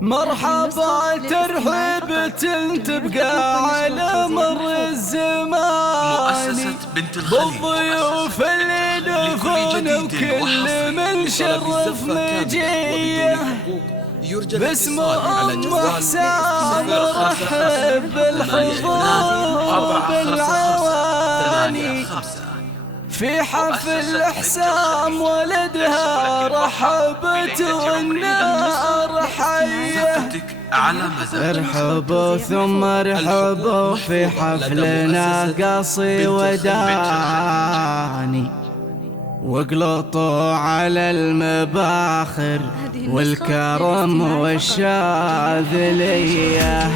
مرحبا ترحيب تبقى على مر الزمان بالضيوف اللي دفون وكل من شرف مجيه باسم أم حسام رحب بالحضور بالعواني في حفل حسام ولدها رحبت والنار حيه ارحبوا ثم ارحبوا في حفلنا قصي وداني واقلطوا على المباخر والكرم والشاذلية.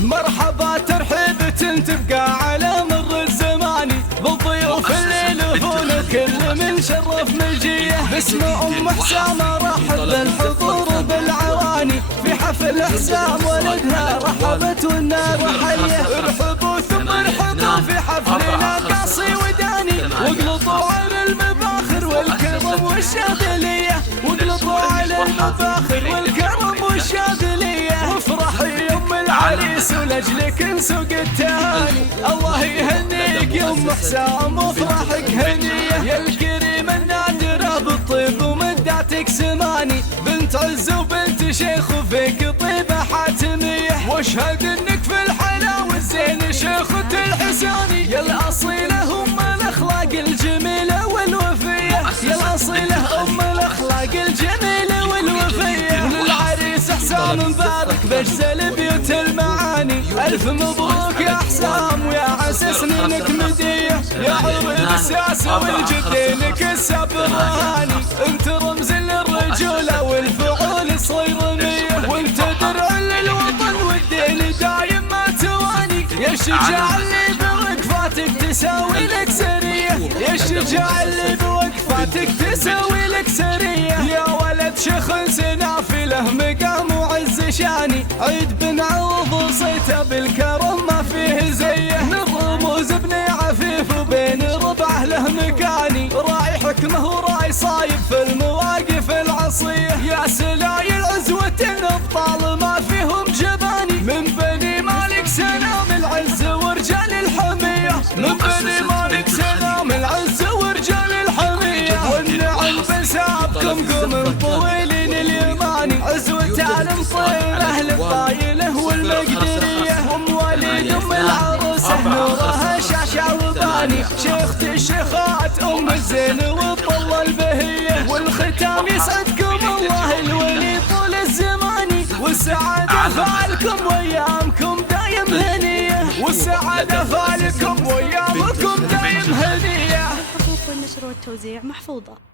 مرحبا ترحيب تبقى على مر الزمان بالضيوف اللي يلفون كل من شرف مجيه باسم أم حسام رحب بالحضور بالعواني في حفل حسام ولدها رحبت والنار حيه ارحبوا ثم ارحبوا في حفلنا قصي وداني واقلطوا على المباخر والكرم والشاذلية واقلطوا على المباخر والكرم والشاذلية وافرحي يا ام العريس ولأجلك نسوق التهاني الله يهنيك يا ام حسام وافرحك هنية يا الكريمة النادرة بالطيب ومدعتك سماني بنت عز وبنت شيخ وفيك طيبة حاتمية واشهد انك في الحلا والزين شيخة الحساني يا الأصيلة ام الاخلاق الجميلة والوفية يا الأصيلة ام الاخلاق الجميلة والوفية للعريس حسام مبارك بجزل بيوت المعاني الف مبروك يا حسام ويا عسى سنينك مدية يا عريض الساسة والجدينك السبراني انت رمز للرجولة والفعول صيرمية وانت درع للوطن والدين دايم ما تواني يا الشجاع اللي بوقفاتك تساوي لك سرية يا الشجاع اللي بوقفاتك تساوي لك سرية يا ولد شيخ سنافي له مقام وعز شاني عيد بن عوض صيته بالكرم ما فيه زيه من رموز ابن عفيف وبين ربعه له مكاني راعي حكمه وراعي صايب في المواقف العصيه يا سلاي العزوة الابطال ما فيهم جباني من بني مالك سلام العز ورجال الحميه من بني مالك سلام العز ورجال الحميه والنعم بسابكم قوم طويلين اليماني عزوة المطير اهل الطايله والمقدريه ام وليد ام العروسه نورها شاشة وباني شيخة الشيخات ام الزين والطلة البهيه والختام يسعدكم الله الولي طول الزمان والسعادة فالكم وايامكم دايم هنيه والسعادة فالكم وايامكم دايم هنيه. الحقوق والنشر والتوزيع محفوظة.